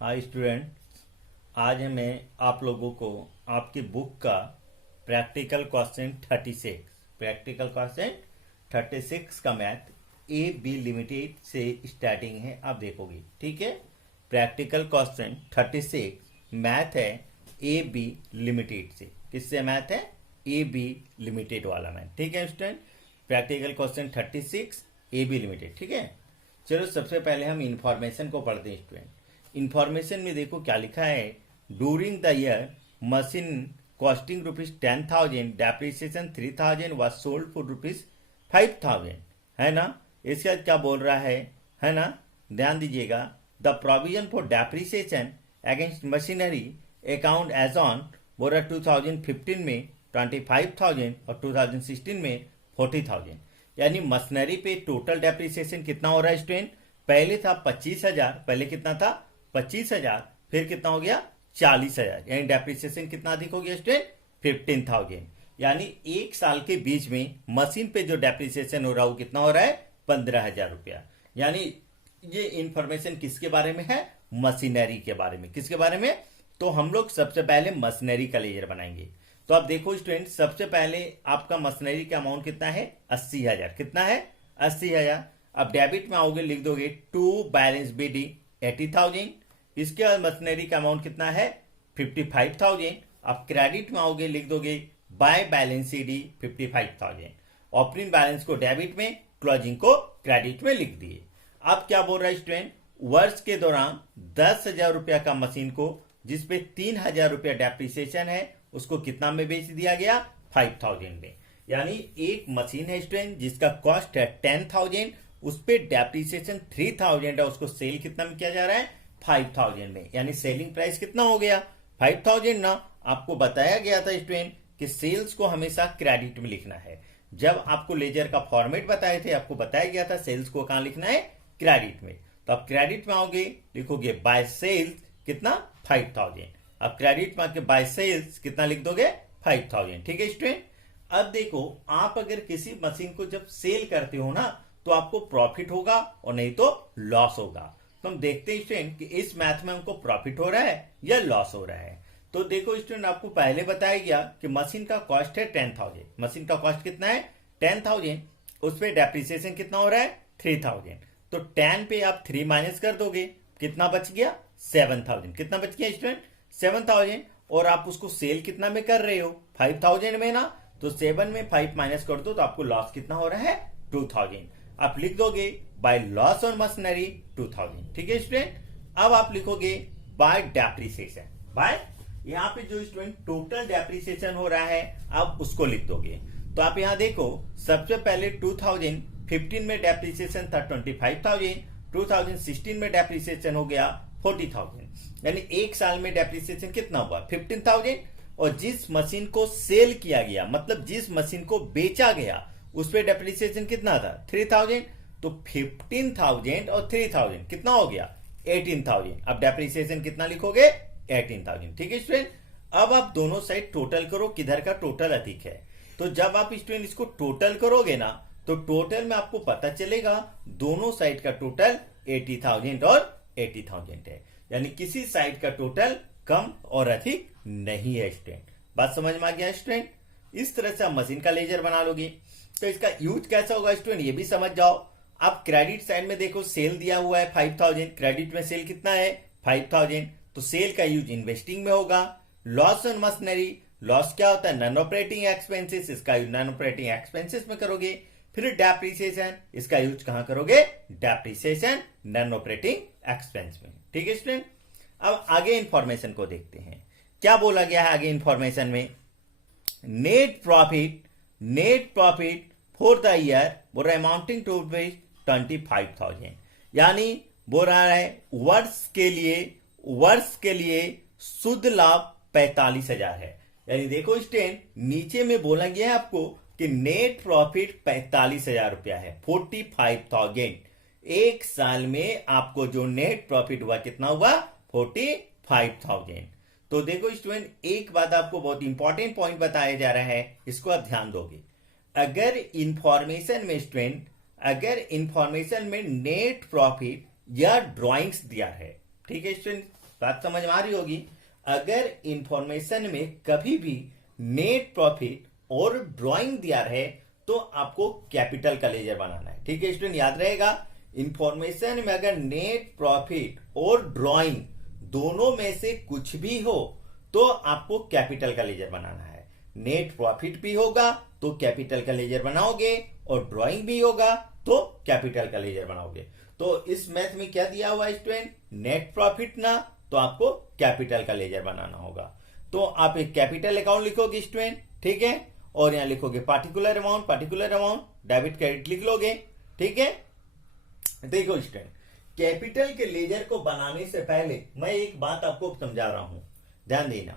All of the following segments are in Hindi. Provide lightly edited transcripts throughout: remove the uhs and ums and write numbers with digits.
Hi student. आज मैं आप लोगों को आपकी बुक का प्रैक्टिकल क्वेश्चन 36 का मैथ ए बी लिमिटेड से स्टार्टिंग है, आप देखोगे। ठीक है, प्रैक्टिकल क्वेश्चन 36 मैथ है ए बी लिमिटेड से। किससे मैथ है? ए बी लिमिटेड वाला मैथ। ठीक है student, practical question 36 A B limited. ठीक है, चलो सबसे पहले हम इंफॉर्मेशन को पढ़ते हैं स्टूडेंट। इंफॉर्मेशन में देखो क्या लिखा है। During the year machine costing ₹10,000 depreciation 3,000 was sold for ₹5,000, है ना। इसके बाद क्या बोल रहा है ना, ध्यान दीजिएगा। The provision for depreciation against machinery account as on बोल रहा 2015 में 25,000 और 2016 में 40,000। यानी मशीनरी पे टोटल डेप्रिसिएशन कितना हो रहा है स्टूडेंट? पहले था 25,000, पहले कितना था 25,000, फिर कितना हो गया 40,000। यानी डेप्रिसिएशन कितना अधिक हो गया स्टूडेंट? 15,000। यानी एक साल के बीच में मशीन पे जो डेप्रिसिएशन हो रहा है वो कितना हो रहा है? 15,000 रुपया। यानी ये इंफॉर्मेशन किसके बारे में है? मशीनरी के बारे में। किसके बारे में? तो हम लोग सबसे पहले मशीनरी का लेजर बनाएंगे। तो आप देखो स्टूडेंट, सबसे पहले आपका मशीनरी का अमाउंट कितना है? 80,000। कितना है? 80,000। अब डेबिट में आओगे, लिख दोगे टू बैलेंस बी डी 80,000। इसके बाद मशीनरी का अमाउंट कितना है? 55,000। अब क्रेडिट में आओगे, लिख दोगे by balance C D 55,000। Opening balance को डेबिट में, क्लोजिंग को क्रेडिट में लिख दिए। अब क्या बोल रहा है स्टूडेंट? वर्ष के दौरान 10,000 रुपया का मशीन को, जिसपे 3,000 रुपया डेप्रिसिएशन है, उसको कितना में बेच दिया गया? 5,000 में। यानी एक मशीन है स्टूडेंट जिसका कॉस्ट है 10,000, उस पे डेप्रिसिएशन 3,000 है, उसको सेल कितना में किया जा रहा है? 5,000 में। यानी सेलिंग प्राइस कितना हो गया? 5,000 ना। आपको बताया गया था स्टूडेंट कि सेल्स को हमेशा क्रेडिट में लिखना है। जब आपको लेजर का फॉर्मेट बताए थे, आपको बताया गया था सेल्स को कहां लिखना है? क्रेडिट में। तो आप क्रेडिट में आओगे, लिखोगे बाय सेल्स कितना? 5,000। अब क्रेडिट में आके बाय सेल्स कितना लिख दोगे? 5,000। ठीक है स्टूडेंट। अब देखो, आप अगर किसी मशीन को जब सेल करते हो ना, तो आपको प्रॉफिट होगा और नहीं तो लॉस होगा। तो हम देखते हैं स्टूडेंट कि इस मैथ में हमको प्रॉफिट हो रहा है या लॉस हो रहा है। तो देखो स्टूडेंट, आपको पहले बताया गया कि मशीन का कॉस्ट है 10,000। मशीन का कॉस्ट कितना है? 10,000। उस पर डेप्रिसिएशन कितना हो रहा है? 3,000। तो 10 पे आप 3 माइनस कर दोगे, कितना बच गया? 7,000। कितना बच गया स्टूडेंट? 7,000। और आप उसको सेल कितना में कर रहे हो? 5,000 में ना। तो 7 में 5 माइनस कर दो तो आपको लॉस कितना हो रहा है? 2,000। आप लिख दोगे बाय लॉस ऑन मशीनरी 2,000। ठीक है स्टूडेंट। अब आप लिखोगे बाय डेप्रिसिएशन। बाय, यहां पे जो स्टूडेंट टोटल डेप्रिसिएशन हो रहा है, आप उसको लिख दोगे। तो आप यहां देखो, सबसे पहले 2015 में डेप्रिसिएशन था 25,000, 2016 में डेप्रिसिएशन हो गया 40,000। यानी एक साल में डेप्रिसिएशन कितना हुआ? 15,000। और जिस मशीन को सेल किया गया, मतलब जिस मशीन को बेचा गया, उस पर डेप्रिसिएशन कितना था? 3,000। तो 15,000 और 3,000 कितना हो गया? 18,000। अब डेप्रिसिएशन कितना लिखोगे? 18,000। ठीक है स्टूडेंट। अब आप दोनों साइड टोटल करो, किधर का टोटल अधिक है। तो जब आप स्टूडेंट इसको टोटल करोगे ना, तो टोटल में आपको पता चलेगा दोनों साइड का टोटल 80,000 और 80,000 है। यानी किसी साइड का टोटल कम और अधिक नहीं है स्टूडेंट। बात समझ में आ गया स्टूडेंट? इस तरह से आप मशीन का लेजर बना लोगे। तो इसका यूज कैसा होगा स्टूडेंट, ये भी समझ जाओ। आप क्रेडिट साइड में देखो, सेल दिया हुआ है 5,000, क्रेडिट में सेल कितना है? 5,000। तो सेल का यूज इन्वेस्टिंग में होगा। लॉस ऑन मशीनरी, लॉस क्या होता है? नॉन ऑपरेटिंग एक्सपेंसेस, इसका यूज नॉन ऑपरेटिंग एक्सपेंसेस में करोगे। फिर डेप्रिसिएशन, इसका यूज कहां करोगे? डेप्रिसिएशन नॉन ऑपरेटिंग एक्सपेंस में। ठीक है स्टूडेंट। अब आगे इंफॉर्मेशन को देखते हैं, क्या बोला गया है आगे इंफॉर्मेशन में। Net profit for the year बोल रहा है अमाउंटिंग टू 25,000। यानी बोल रहा है वर्ष के लिए शुद्ध लाभ 45,000 है। यानी देखो स्टूडेंट, नीचे में बोला गया है आपको कि नेट प्रॉफिट 45,000 रुपया है, 45,000। एक साल में आपको जो नेट प्रॉफिट हुआ कितना हुआ? 45,000। तो देखो स्टूडेंट, एक बात आपको बहुत इंपॉर्टेंट पॉइंट बताया जा रहा है, इसको आप ध्यान दोगे। अगर इंफॉर्मेशन में स्टूडेंट, नेट प्रॉफिट या ड्राइंग्स दिया है, ठीक है स्टूडेंट, बात समझ में आ रही होगी। अगर इंफॉर्मेशन में कभी भी नेट प्रॉफिट और ड्राइंग दिया रहे तो आपको कैपिटल का लेजर बनाना है। ठीक है स्टूडेंट, याद रहेगा, इंफॉर्मेशन में अगर नेट प्रॉफिट और ड्राइंग दोनों में से कुछ भी हो तो आपको कैपिटल का लेजर बनाना है। नेट प्रॉफिट भी होगा तो कैपिटल का लेजर बनाओगे और ड्राइंग भी होगा तो कैपिटल का लेजर बनाओगे। तो इस मैथ में क्या दिया हुआ स्टूडेंट, नेट प्रॉफिट ना, तो आपको कैपिटल का लेजर बनाना होगा। तो आप एक कैपिटल अकाउंट लिखोगे स्टूडेंट, ठीक है, और यहां लिखोगे पार्टिकुलर अमाउंट, डेबिट क्रेडिट लिख लोगे। ठीक है, देखो स्टूडेंट, कैपिटल के लेजर को बनाने से पहले मैं एक बात आपको समझा रहा हूं, ध्यान देना।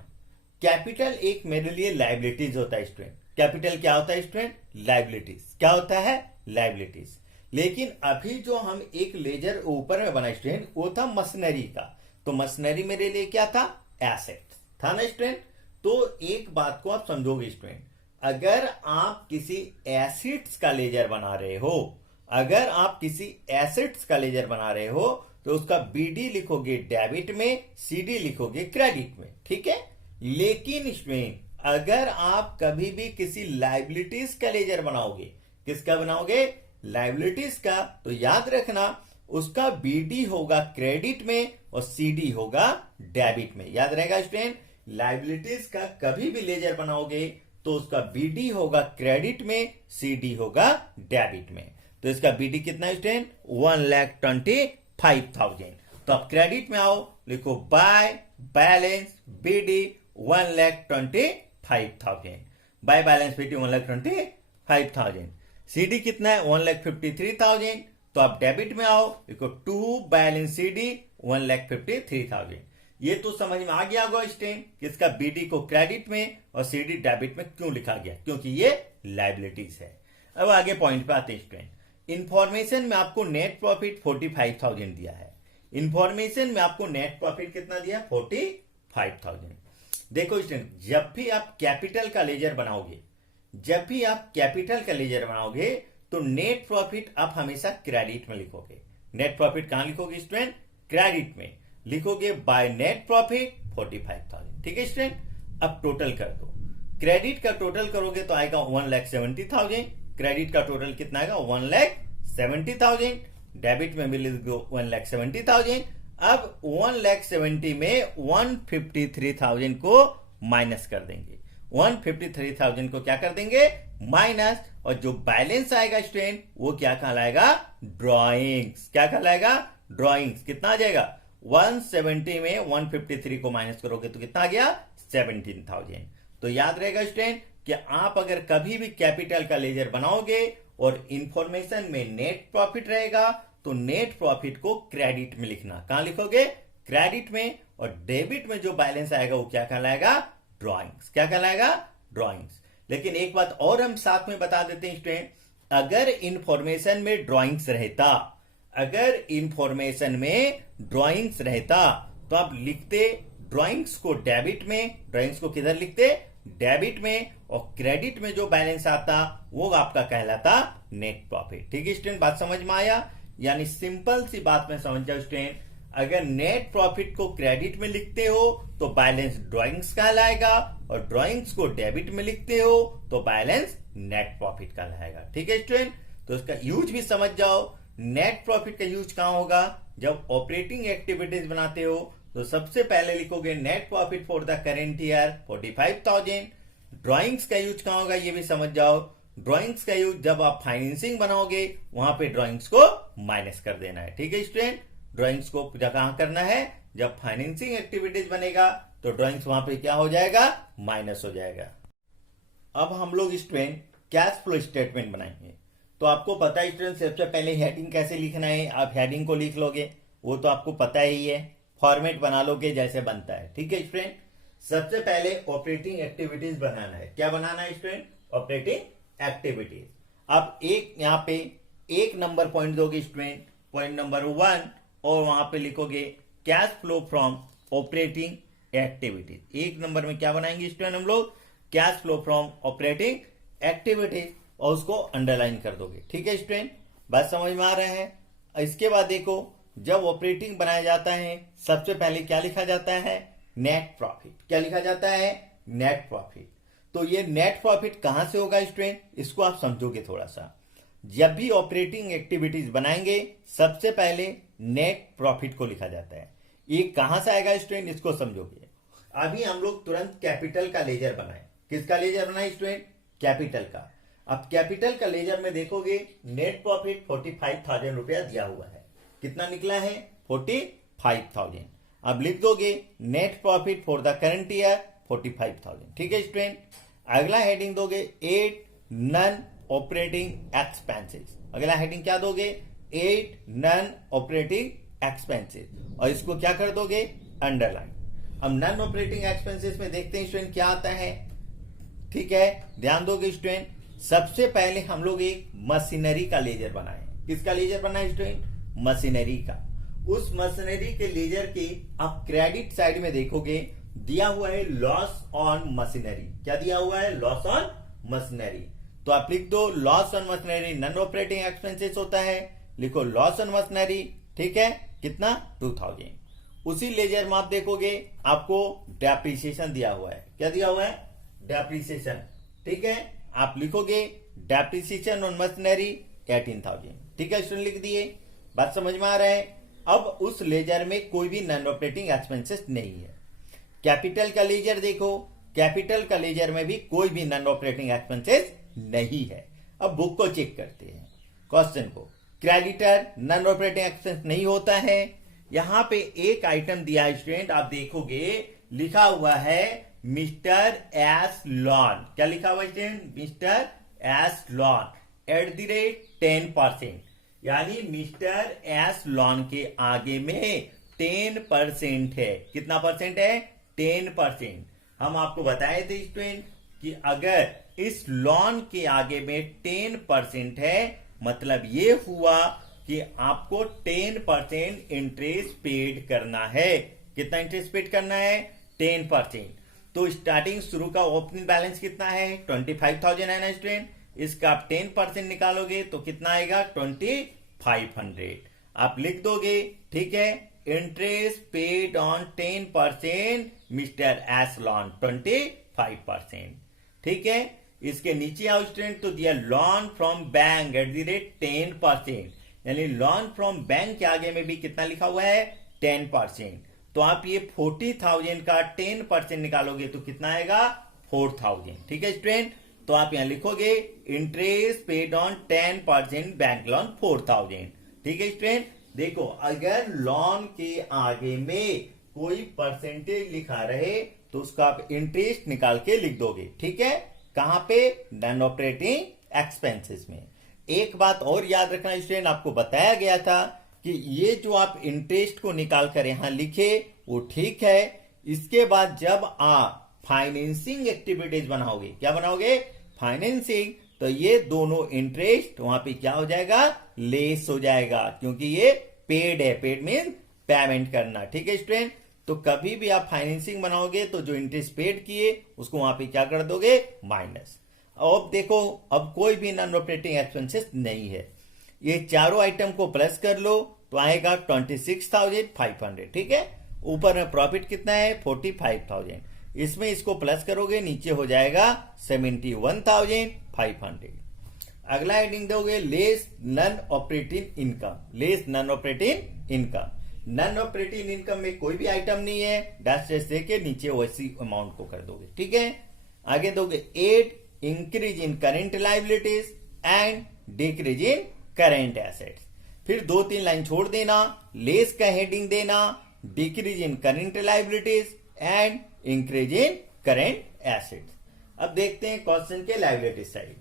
कैपिटल एक मेरे लिए लाइबिलिटीज होता है स्टूडेंट। कैपिटल क्या होता है स्टूडेंट, लाइबिलिटीज। क्या होता है, लाइबिलिटीज। लेकिन अभी जो हम एक लेजर ऊपर में बना स्टूडेंट, वो था मशीनरी का। तो मशीनरी मेरे लिए क्या था, एसेट था ना स्टूडेंट। तो एक बात को आप समझोगे स्टूडेंट, अगर आप किसी एसेट्स का लेजर बना रहे हो, अगर आप किसी एसेट्स का लेजर बना रहे हो तो उसका बीडी लिखोगे डेबिट में, सीडी लिखोगे क्रेडिट में। ठीक है, लेकिन स्टूडेंट अगर आप कभी भी किसी लाइबिलिटीज का लेजर बनाओगे, किसका बनाओगे, लाइबिलिटीज का, तो याद रखना उसका बीडी होगा क्रेडिट में और सीडी होगा डेबिट में। याद रहेगा स्टूडेंट, लाइबिलिटीज का कभी भी लेजर बनाओगे तो उसका बीडी होगा क्रेडिट में, सीडी होगा डेबिट में। तो इसका बीडी कितना है स्टूडेंट, 1,25,000। तो आप क्रेडिट में आओ, लिखो by balance BD 1,25,000, by balance BD 1,25,000। CD कितना है, 1,53,000। तो आप डेबिट में आओ, लिखो टू बैलेंस सीडी 1,53,000। ये तो समझ में आ गया होगा स्टूडेंट किसका बीडी को क्रेडिट में और सीडी डेबिट में क्यों लिखा गया, क्योंकि ये लाइबिलिटीज है। अब आगे पॉइंट पे आते हैं स्टूडेंट। इंफॉर्मेशन में आपको नेट प्रॉफिट 45,000 दिया है। इंफॉर्मेशन में आपको नेट प्रॉफिट कितना दिया, 45,000। देखो स्टूडेंट, जब भी आप कैपिटल का लेजर बनाओगे, जब भी आप कैपिटल का लेजर बनाओगे तो नेट प्रॉफिट आप हमेशा क्रेडिट में लिखोगे। नेट प्रॉफिट कहां लिखोगे स्टूडेंट, क्रेडिट में लिखोगे, बाय नेट प्रॉफिट 45,000। ठीक है स्टूडेंट, अब टोटल कर दो। क्रेडिट का टोटल करोगे तो आएगा 1,70,000। क्रेडिट का टोटल कितना आएगा, 1,70,000। डेबिट में भी लिख दो 1,70,000। अब 1,70,000 में 153,000 को माइनस कर देंगे। 153,000 को क्या कर देंगे, माइनस, और जो बैलेंस आएगा स्टूडेंट वो क्या कहलाएगा, ड्रॉइंग्स। क्या कहलाएगा, ड्रॉइंग्स। कितना आ जाएगा, 170 में 153 को माइनस करोगे तो कितना आ गया, 17,000। तो याद रहेगा स्टूडेंट कि आप अगर कभी भी कैपिटल का लेजर बनाओगे और इंफॉर्मेशन में नेट प्रॉफिट रहेगा तो नेट प्रॉफिट को क्रेडिट में लिखना। कहां लिखोगे, क्रेडिट में, और डेबिट में जो बैलेंस आएगा वो क्या कहलाएगा, ड्रॉइंग्स। क्या कहलाएगा, ड्रॉइंग्स। लेकिन एक बात और हम साथ में बता देते हैं स्टूडेंट, अगर इंफॉर्मेशन में ड्रॉइंग्स रहता, अगर इंफॉर्मेशन में ड्रॉइंग्स रहता तो आप लिखते ड्रॉइंग्स को डेबिट में, ड्रॉइंग्स को किधर लिखते, डेबिट में, और क्रेडिट में जो बैलेंस आता वो आपका कहलाता नेट प्रॉफिट। ठीक है स्टूडेंट, बात समझ में आया। यानी सिंपल सी बात में समझ जाओ स्टूडेंट, अगर नेट प्रॉफिट को क्रेडिट में लिखते हो तो बैलेंस ड्रॉइंग्स कहलाएगा, और ड्रॉइंग्स को डेबिट में लिखते हो तो बैलेंस नेट प्रॉफिट कहलाएगा। ठीक है स्टूडेंट, तो इसका यूज भी समझ जाओ। नेट प्रॉफिट का यूज कहां होगा, जब ऑपरेटिंग एक्टिविटीज बनाते हो तो सबसे पहले लिखोगे net profit for the current year 45,000। Drawings का यूज कहां होगा ये भी समझ जाओ। ड्रॉइंग्स का यूज जब आप फाइनेंसिंग बनाओगे वहां पे ड्रॉइंग्स को माइनस कर देना है। ठीक है स्टूडेंट, ड्रॉइंग्स को कहां करना है, जब फाइनेंसिंग एक्टिविटीज बनेगा तो ड्रॉइंग्स वहां पे क्या हो जाएगा, माइनस हो जाएगा। अब हम लोग स्टूडेंट कैश फ्लो स्टेटमेंट बनाएंगे। तो आपको पता है स्टूडेंट, सबसे पहले हेडिंग कैसे लिखना है, आप हेडिंग को लिख लोगे, वो तो आपको पता ही है, फॉर्मेट बना लोगे जैसे बनता है। ठीक है स्टूडेंट, सबसे पहले ऑपरेटिंग एक्टिविटीज बनाना है। क्या बनाना है स्टूडेंट, ऑपरेटिंग एक्टिविटीज। आप एक यहां पे एक नंबर पॉइंट दोगे स्टूडेंट, पॉइंट नंबर 1, और वहां पे लिखोगे cash flow from operating activities. एक नंबर में क्या बनाएंगे स्टूडेंट हम लोग, cash flow from operating activities, और उसको अंडरलाइन कर दोगे। ठीक है स्टूडेंट, बात समझ में आ रहा है। इसके बाद देखो, जब ऑपरेटिंग बनाया जाता है सबसे पहले क्या लिखा जाता है? Net profit. क्या लिखा जाता है? Net profit. तो ये नेट प्रॉफिट कहां से होगा स्टूडेंट? इसको आप समझोगे थोड़ा सा। जब भी ऑपरेटिंग एक्टिविटीज बनाएंगे सबसे पहले नेट प्रॉफिट को लिखा जाता है। ये कहां से आएगा स्टूडेंट? इसको समझोगे। अभी हम लोग तुरंत कैपिटल का लेजर बनाए। किसका लेजर बनाए स्टूडेंट? कैपिटल का। अब कैपिटल का लेजर में देखोगे नेट प्रॉफिट 45,000 रुपया दिया हुआ है। कितना निकला है? 45,000। अब लिख दोगे net profit for the current year 45,000। ठीक है स्टूडेंट। अगला हेडिंग दोगे 8 नॉन ऑपरेटिंग एक्सपेंसेस। अगला हेडिंग क्या दोगे? 8 नॉन ऑपरेटिंग एक्सपेंसेस, और इसको क्या कर दोगे? अंडरलाइन। अब नॉन ऑपरेटिंग एक्सपेंसेस में देखते हैं स्टूडेंट क्या आता है। ठीक है, ध्यान दोगे स्टूडेंट। सबसे पहले हम लोग एक मशीनरी का लेजर बनाए। किसका लेजर बनाए स्टूडेंट? मशीनरी का। उस मशीनरी के लेजर के आप क्रेडिट साइड में देखोगे दिया हुआ है लॉस ऑन मशीनरी। क्या दिया हुआ है? Loss on machinery. तो आप लिख दो loss on machinery non operating expenses होता है। लिखो लॉस ऑन मशीनरी। ठीक है, कितना? 2000। उसी लेजर में आप देखोगे आपको डेप्रिसिएशन दिया हुआ है। क्या दिया हुआ है? डेप्रिसिएशन। ठीक है, आप लिखोगे डेप्रिसिएशन ऑन मशीनरी 18,000। ठीक है स्टूडेंट, लिख दिए। बात समझ में आ रहा है? अब उस लेजर में कोई भी नॉन ऑपरेटिंग एक्सपेंसेस नहीं है। कैपिटल का लेजर देखो, कैपिटल का लेजर में भी कोई भी नॉन ऑपरेटिंग एक्सपेंसेस नहीं है। अब बुक को चेक करते हैं, क्वेश्चन को। क्रेडिटर नॉन ऑपरेटिंग एक्सपेंस नहीं होता है। यहां पे एक आइटम दिया है स्टूडेंट, आप देखोगे लिखा हुआ है मिस्टर एस लॉन। क्या लिखा हुआ है स्टूडेंट? Mister S lawn @ 10%। यानी मिस्टर एस लॉन के आगे में 10% है। कितना परसेंट है? 10%। हम आपको बताए थे स्टूडेंट कि अगर इस लॉन के आगे में 10% है मतलब ये हुआ कि आपको 10% इंटरेस्ट पेड करना है। कितना इंटरेस्ट पेड करना है? 10%। तो स्टार्टिंग शुरू का ओपनिंग बैलेंस कितना है? 25,000 है ना स्टूडेंट। इसका आप 10% निकालोगे तो कितना आएगा? 2,500। आप लिख दोगे। ठीक है, interest paid on 10% mister S lawn 25%। ठीक है, इसके नीचे आओ स्टूडेंट तो दिया लॉन फ्रॉम बैंक @ 10%। यानी लॉन फ्रॉम बैंक के आगे में भी कितना लिखा हुआ है? 10%। तो आप ये 40,000 का 10% निकालोगे तो कितना आएगा? 4,000। ठीक है स्टूडेंट, तो आप यहां लिखोगे interest paid on 10% bank loan 4,000। ठीक है स्टूडेंट, देखो अगर लोन के आगे में कोई परसेंटेज लिखा रहे तो उसका आप इंटरेस्ट निकाल के लिख दोगे। ठीक है, कहां पे? नॉन ऑपरेटिंग एक्सपेंसेस में। एक बात और याद रखना स्टूडेंट, आपको बताया गया था कि ये जो आप इंटरेस्ट को निकाल कर यहां लिखे वो ठीक है। इसके बाद जब आप फाइनेंसिंग एक्टिविटीज बनाओगे, क्या बनाओगे? फाइनेंसिंग, तो ये दोनों इंटरेस्ट वहां पे क्या हो जाएगा? लेस हो जाएगा, क्योंकि ये पेड है। पेड मीन पेमेंट करना। ठीक है स्टूडेंट, तो कभी भी आप फाइनेंसिंग बनाओगे तो जो इंटरेस्ट पेड किए उसको वहां पे क्या कर दोगे? माइनस। अब देखो, अब कोई भी नॉन ऑपरेटिंग एक्सपेंसेस नहीं है। ये चारों आइटम को प्लस कर लो तो आएगा 26,500। ठीक है, ऊपर में प्रॉफिट कितना है? 45,000। इसमें इसको प्लस करोगे नीचे हो जाएगा 71,500। अगला हेडिंग दोगे less non operating income. Less non operating income. Non operating income में कोई भी आइटम नहीं है, डैश दे के नीचे वैसी अमाउंट को कर दोगे। ठीक है, आगे दोगे 8 increase in current liabilities and decrease in current assets. फिर 2-3 लाइन छोड़ देना, लेस का हेडिंग देना, decrease in current liabilities and increase in current assets. अब देखते हैं क्वेश्चन के लाइबिलिटी साइड।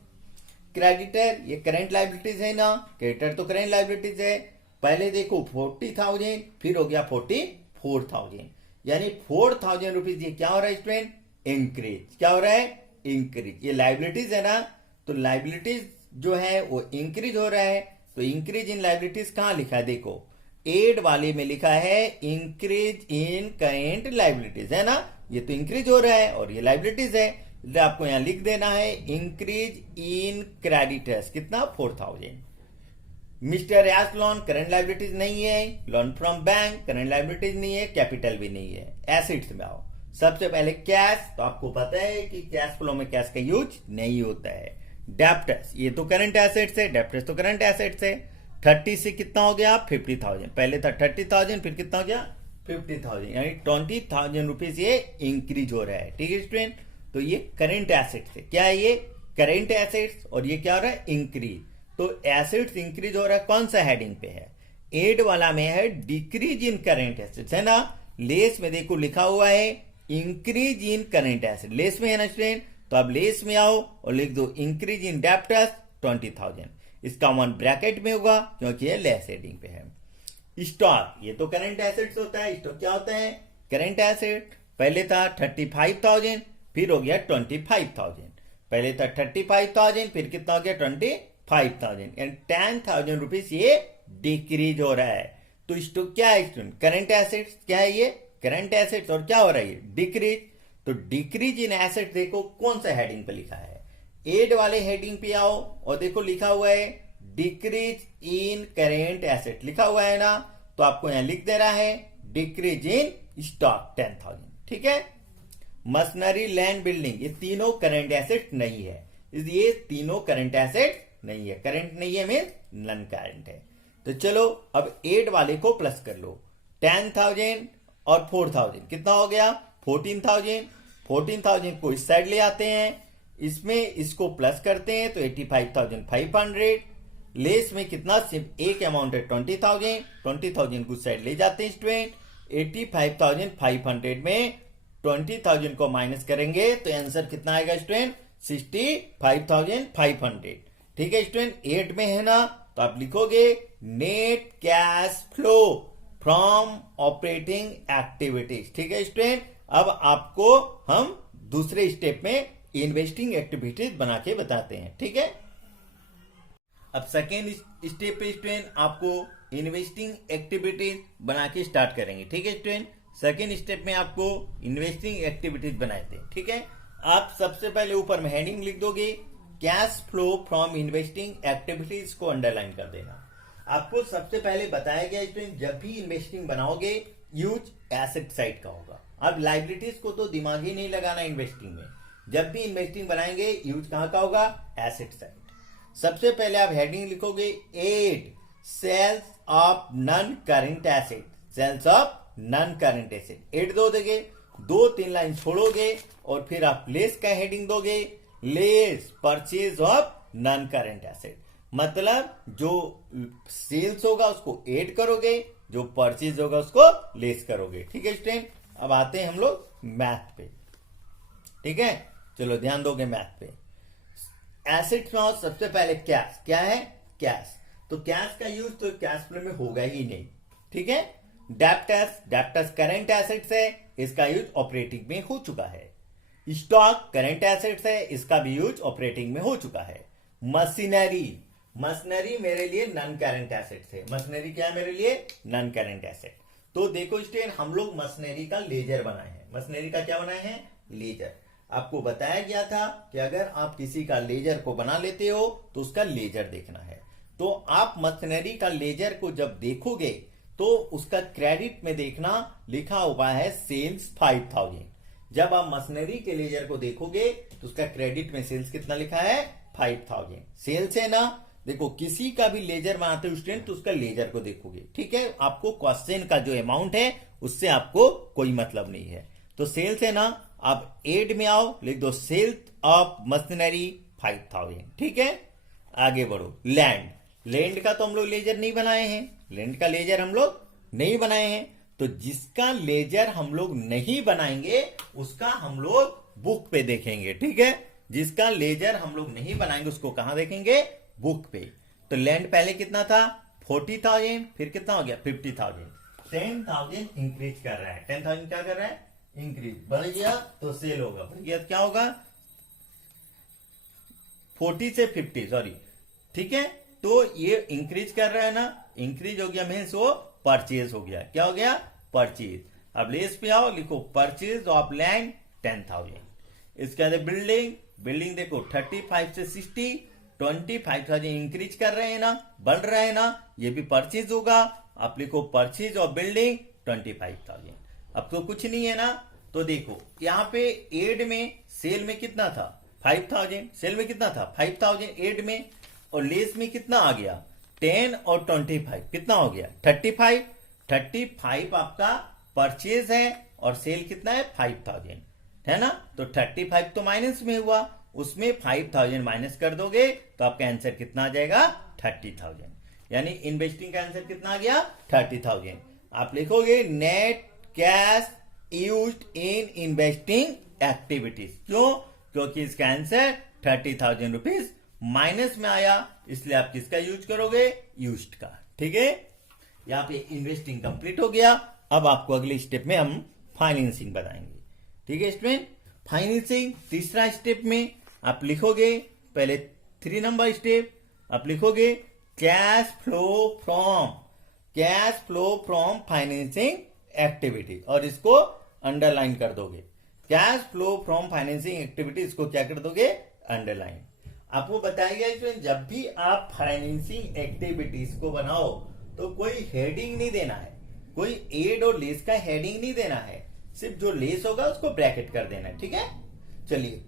क्रेडिटर, ये करेंट लाइबिलिटीज है ना, क्रेडिटर तो करेंट लाइबिलिटीज है। पहले देखो 40,000, फिर हो गया 44,000, यानी 4,000 रुपीज। ये क्या हो रहा है स्टूडेंट? इंक्रीज। क्या हो रहा है? इंक्रीज। ये लाइबिलिटीज है ना, तो लाइबिलिटीज जो है वो इंक्रीज हो रहा है। तो इंक्रीज इन लाइबिलिटीज कहां लिखा है? देखो एड वाले में लिखा है इंक्रीज इन करेंट लाइबिलिटीज, है ना। ये तो इंक्रीज हो रहा है और ये लाइबिलिटीज है, इसलिए आपको यहां लिख देना है इंक्रीज इन क्रेडिटर्स। कितना? 4,000। Mister S loan current liabilities नहीं है, loan from bank current liabilities नहीं है, कैपिटल भी नहीं है। एसेट्स में आओ, सबसे पहले कैश, तो आपको पता है कि कैश फ्लो में कैश का यूज नहीं होता है। डेप्टर्स, ये तो करंट एसेट्स है, डेप्टर्स तो करंट एसेट्स है। 30 से कितना हो गया 50,000, पहले था 30,000 फिर कितना हो गया 50,000, यानी 20,000 रुपीज ये इंक्रीज हो रहा है। ठीक है स्टूडेंट, तो ये करंट एसेट्स है। क्या है ये करंट एसेट्स, और ये क्या हो रहा है इंक्रीज। तो एसेट्स इंक्रीज हो रहा है, कौन सा हेडिंग पे है, एड वाला में है डिक्रीज इन करंट एसेट्स, है ना। लेस में देखो लिखा हुआ है increase in current asset, less में है ना स्टूडेंट, तो अब लेस में आओ और लिख दो इंक्रीज इन डेप्टर्स 20,000। इसका वन ब्रैकेट में होगा क्योंकि ये लेस हेडिंग पे है। स्टॉक, ये तो करंट एसेट्स होता है, स्टॉक क्या होता है करंट एसेट। पहले था 35,000 फिर हो गया 25,000, पहले था 35,000 फिर कितना हो गया 25,000, यानी 10,000 रुपीज ये डिक्रीज हो रहा है। तो स्टॉक क्या है स्टूडेंट करंट एसेट्स, क्या है ये करंट एसेट्स, और क्या हो रहा है डिक्रीज। तो डिक्रीज इन एसेट देखो कौन सा हेडिंग पे लिखा है, एड वाले हेडिंग पे आओ और देखो लिखा हुआ है डिक्रीज इन करेंट एसेट लिखा हुआ है ना, तो आपको यहां लिख दे रहा है डिक्रीज इन स्टॉक 10,000। ठीक है, मशीनरी लैंड बिल्डिंग ये तीनों करंट एसेट नहीं है, ये तीनों करंट एसेट नहीं है, करंट नहीं है मीन नॉन करंट है। तो चलो अब एड वाले को प्लस कर लो, 10,000 और 4,000 कितना हो गया 14,000। 14,000 को इस साइड ले आते हैं, इसमें इसको प्लस करते हैं तो 85,500। लेस में कितना सिर्फ एक अमाउंट है 20,000, 20,000 को साइड ले जाते हैं स्टूडेंट। 85,500 में 20,000 को माइनस करेंगे तो आंसर कितना आएगा स्टूडेंट 65,500। ठीक है स्टूडेंट, 8 में है ना, तो आप लिखोगे net cash flow from operating activities. ठीक है स्टूडेंट, अब आपको हम दूसरे स्टेप में इन्वेस्टिंग एक्टिविटीज बना के बताते हैं। ठीक है, अब सेकेंड स्टेप पे स्टूडेंट आपको इन्वेस्टिंग एक्टिविटीज बना के स्टार्ट करेंगे। ठीक है स्टूडेंट, सेकेंड स्टेप में आपको इन्वेस्टिंग एक्टिविटीज बनाते हैं। ठीक है, आप सबसे पहले ऊपर में हेडिंग लिख दोगे cash flow from investing activities को अंडरलाइन कर देना। आपको सबसे पहले बताया गया स्टूडेंट जब भी इन्वेस्टिंग बनाओगे यूज एसेट साइड का होगा। अब लाइबिलिटीज को तो दिमाग ही नहीं लगाना इन्वेस्टिंग में, जब भी इन्वेस्टिंग बनाएंगे यूज कहां का होगा एसेट साइड। सबसे पहले आप हेडिंग लिखोगे add sales of non current asset, sales of non current asset, add दो दोगे, 2-3 लाइन छोड़ोगे और फिर आप लेस का हेडिंग दोगे, less purchase of non current asset, मतलब जो सेल्स होगा उसको एड करोगे, जो परचेज होगा उसको लेस करोगे। ठीक है स्टूडेंट, अब आते हैं हम लोग मैथ पे। ठीक है, चलो ध्यान दोगे मैथ पे। एसेट्स में सबसे पहले कैश, क्या है कैश, तो कैश का यूज तो कैश फ्लो में होगा ही नहीं। ठीक है, डेप्टर्स, डेप्टर्स करंट एसेट्स है, इसका यूज ऑपरेटिंग में हो चुका है। स्टॉक करंट एसेट्स है, इसका भी यूज ऑपरेटिंग में हो चुका है। मशीनरी, मशीनरी मेरे लिए नॉन करंट एसेट्स है, मशीनरी क्या है मेरे लिए नॉन करंट एसेट। तो देखो स्टूडेंट हम लोग मशीनरी का लेजर बनाए हैं, मशीनरी का क्या बनाए हैं लेजर। आपको बताया गया था कि अगर आप किसी का लेजर को बना लेते हो तो उसका लेजर देखना है। तो आप मशीनरी का लेजर को जब देखोगे तो उसका क्रेडिट में देखना लिखा हुआ है सेल्स 5,000। जब आप मशीनरी के लेजर को देखोगे तो उसका क्रेडिट में सेल्स कितना लिखा है 5,000, सेल्स है ना। देखो किसी का भी लेजर बनाते हो स्टूडेंट तो उसका लेजर को देखोगे। ठीक है, आपको क्वेश्चन का जो अमाउंट है उससे आपको कोई मतलब नहीं है। तो सेल्स है ना, आप एड में आओ लिख दो सेल्स ऑफ मशीनरी 5,000। ठीक है, आगे बढ़ो। लैंड, लैंड का तो हम लोग लेजर नहीं बनाए हैं, लैंड का लेजर हम लोग नहीं बनाए हैं, तो जिसका लेजर हम लोग नहीं बनाएंगे उसका हम लोग बुक पे देखेंगे। ठीक है, जिसका लेजर हम लोग नहीं बनाएंगे उसको कहां देखेंगे बुक पे। तो लैंड पहले कितना था 40,000, फिर कितना हो गया 50,000, 10,000 इंक्रीज कर रहा है। 10,000 क्या कर रहा है इंक्रीज, बढ़ गया तो सेल होगा, बढ़ गया तो क्या होगा 40 से 50 सॉरी। ठीक है, तो ये इंक्रीज कर रहा है ना, इंक्रीज हो गया मीन्स वो परचेज हो गया, क्या हो गया परचेज। अब लेस पे आओ लिखो परचेज ऑफ लैंड 10,000। इसके बाद बिल्डिंग, बिल्डिंग देखो 35 से 60, 25,000 इंक्रीज कर रहे हैं ना, बढ़ रहा है ना, ये भी परचेज होगा। आप लिखो परचेज ऑफ बिल्डिंग 25,000। अब तो कुछ नहीं है ना, तो देखो यहाँ पे एड में सेल में कितना था 5,000, सेल में कितना था 5,000 एड में, और लेस में कितना आ गया 10 और 25 कितना हो गया 35। 35 आपका परचेज है और सेल कितना है 5,000 है ना, तो 35 तो माइनस में हुआ, उसमें 5,000 माइनस कर दोगे तो आपका आंसर कितना आ जाएगा 30,000। यानी इन्वेस्टिंग का आंसर कितना आ गया 30,000। आप लिखोगे net cash used in investing activities. क्यों? क्योंकि इसका आंसर 30,000 रुपीज माइनस में आया, इसलिए आप किसका यूज करोगे यूज्ड का। ठीक है, यहाँ पे इन्वेस्टिंग कंप्लीट हो गया। अब आपको अगले स्टेप में हम फाइनेंसिंग बताएंगे। ठीक है स्टूडेंट, फाइनेंसिंग तीसरा स्टेप में आप लिखोगे, पहले 3 नंबर स्टेप आप लिखोगे cash flow from financing activity, और इसको अंडरलाइन कर दोगे। Cash flow from financing activity, इसको क्या कर दोगे अंडरलाइन। आपको बताया गया इसमें जब भी आप फाइनेंसिंग एक्टिविटीज को बनाओ तो कोई हेडिंग नहीं देना है, कोई एड और लेस का हेडिंग नहीं देना है, सिर्फ जो लेस होगा उसको ब्रैकेट कर देना है। ठीक है, चलिए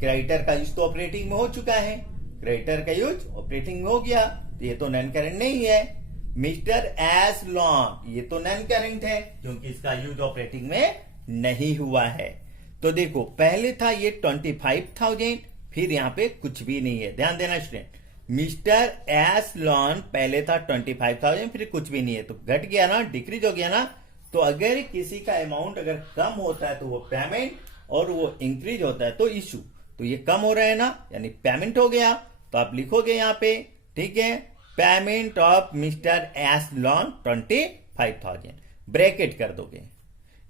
क्रेडिटर का यूज तो ऑपरेटिंग में हो चुका है, क्रेडिटर का यूज ऑपरेटिंग में हो गया, तो ये तो नॉन करंट नहीं है। मिस्टर एस लॉन, ये तो नॉन करंट है क्योंकि इसका यूज ऑपरेटिंग में नहीं हुआ है। तो देखो पहले था ये 25,000, फिर यहाँ पे कुछ भी नहीं है, ध्यान देना स्टूडेंट। मिस्टर एस लॉन पहले था 25,000, फिर कुछ भी नहीं है, तो घट गया ना, डिक्रीज हो गया ना। तो अगर किसी का अमाउंट अगर कम होता है तो वो पेमेंट, और वो इंक्रीज होता है तो इशू, तो ये कम हो रहा है ना, यानी पेमेंट हो गया। तो आप लिखोगे यहाँ पे, ठीक है, payment of mister S lawn 25,000 bracket कर दोगे।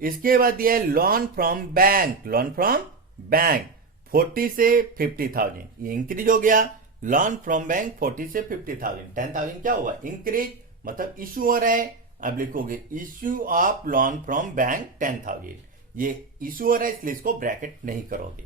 इसके बाद दिया है loan from bank, loan from bank 40 से 50,000, ये इंक्रीज हो गया। लोन फ्रॉम बैंक 40 से 50,000, 10,000 क्या हुआ इंक्रीज, मतलब इशू हो रहा है। अब लिखोगे issue of loan from bank 10,000, ये इशू हो रहा है इसलिए इसको ब्रैकेट नहीं करोगे।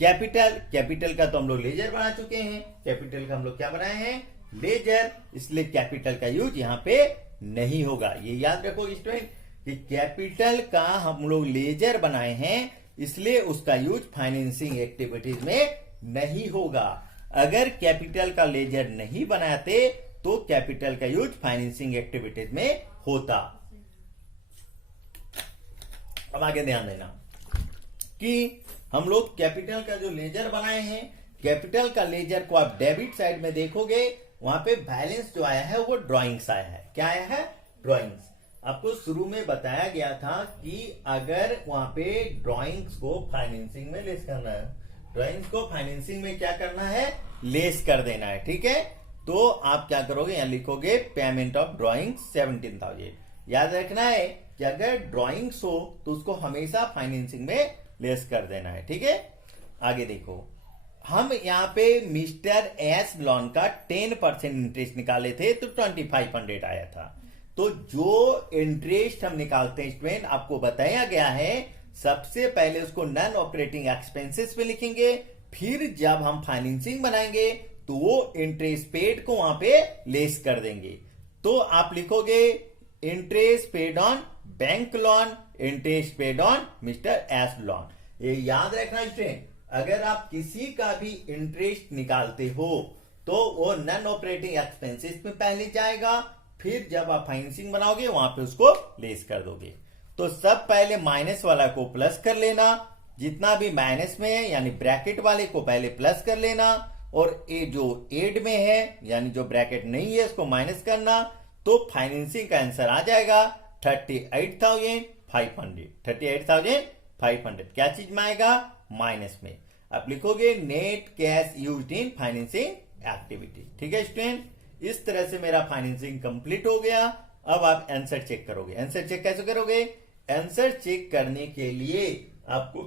कैपिटल का तो हम लोग लेजर बना चुके हैं, कैपिटल का हम लोग क्या बनाए हैं लेजर, इसलिए कैपिटल का यूज यहाँ पे नहीं होगा। ये याद रखो स्टूडेंट कि कैपिटल का हम लोग लेजर बनाए हैं, इसलिए उसका यूज फाइनेंसिंग एक्टिविटीज में नहीं होगा। अगर कैपिटल का लेजर नहीं बनाते तो कैपिटल का यूज फाइनेंसिंग एक्टिविटीज में होता। अब आगे ध्यान देना कि हम लोग कैपिटल का जो लेजर बनाए हैं, कैपिटल का लेजर को आप डेबिट साइड में देखोगे, वहां पे बैलेंस जो आया है वो ड्राइंग्स आया है। क्या आया है ड्राइंग्स। आपको शुरू में बताया गया था कि अगर वहां पे ड्राइंग्स को फाइनेंसिंग में लेस करना है, ड्राइंग्स को फाइनेंसिंग में क्या करना है लेस कर देना है। ठीक है, तो आप क्या करोगे, यहां लिखोगे पेमेंट ऑफ ड्राइंग 17,000। याद रखना है कि अगर ड्राइंग्स हो तो उसको हमेशा फाइनेंसिंग में लेस कर देना है। ठीक है, आगे देखो, हम यहाँ पे मिस्टर एस लॉन का 10% इंटरेस्ट निकाले थे तो 2,500 आया था। तो जो इंटरेस्ट हम निकालते हैं स्टूडेंट, आपको बताया गया है सबसे पहले उसको नॉन ऑपरेटिंग एक्सपेंसेस पे लिखेंगे, फिर जब हम फाइनेंसिंग बनाएंगे तो वो इंटरेस्ट पेड को वहां पे लेस कर देंगे। तो आप लिखोगे interest paid on bank loan, interest paid on mister S lawn. ये याद रखना स्टूडेंट, अगर आप किसी का भी इंटरेस्ट निकालते हो तो वो नॉन ऑपरेटिंग एक्सपेंसेस में पहले जाएगा, फिर जब आप फाइनेंसिंग बनाओगे वहां पे उसको लेस कर दोगे। तो सब पहले माइनस वाला को प्लस कर लेना, जितना भी माइनस में है यानी ब्रैकेट वाले को पहले प्लस कर लेना, और ये जो एड में है यानी जो ब्रैकेट नहीं है उसको माइनस करना, तो फाइनेंसिंग का आंसर आ जाएगा 38,500। 38,500 क्या चीज में आएगा माइनस में। आप लिखोगे net cash used in financing activity. ठीक है स्टूडेंट, इस तरह से मेरा फाइनेंसिंग कंप्लीट हो गया। अब आप आंसर चेक करोगे। आंसर चेक कैसे करोगे, आंसर चेक करने के लिए आपको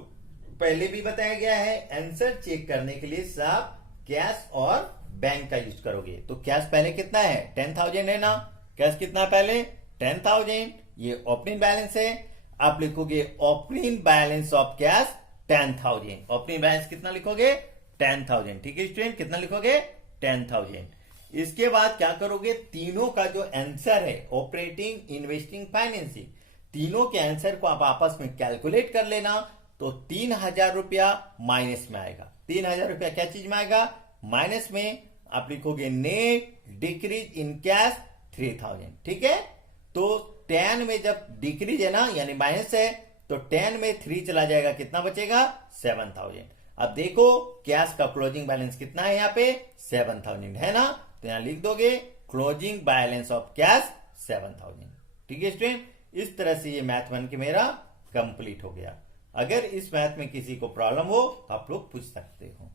पहले भी बताया गया है, आंसर चेक करने के लिए सब कैश और बैंक का यूज करोगे। तो कैश पहले कितना है 10,000 है ना, कैश कितना पहले 10,000, ये ओपनिंग बैलेंस है। आप लिखोगे opening balance of cash 10,000, opening balance कितना लिखोगे 10,000। ठीक है स्टूडेंट, कितना लिखोगे 10,000। इसके बाद क्या करोगे, तीनों का जो आंसर है ऑपरेटिंग इन्वेस्टिंग फाइनेंसिंग, तीनों के आंसर को आप आपस में कैलकुलेट कर लेना। तो 3,000 रुपया माइनस में आएगा। 3,000 रुपया क्या चीज में आएगा, माइनस में। आप लिखोगे नेट डिक्रीज इन कैश 3,000। ठीक है, तो 10 में जब डिक्रीज है ना, यानी माइनस है, तो 10 में 3 चला जाएगा, कितना बचेगा, 7,000। अब देखो कैश का क्लोजिंग बैलेंस कितना है, यहाँ पे 7,000 है ना, तो यहां लिख दोगे क्लोजिंग बैलेंस ऑफ कैश 7,000। ठीक है स्टूडेंट, इस तरह से ये मैथ बन के मेरा कंप्लीट हो गया। अगर इस मैथ में किसी को प्रॉब्लम हो आप लोग पूछ सकते हो।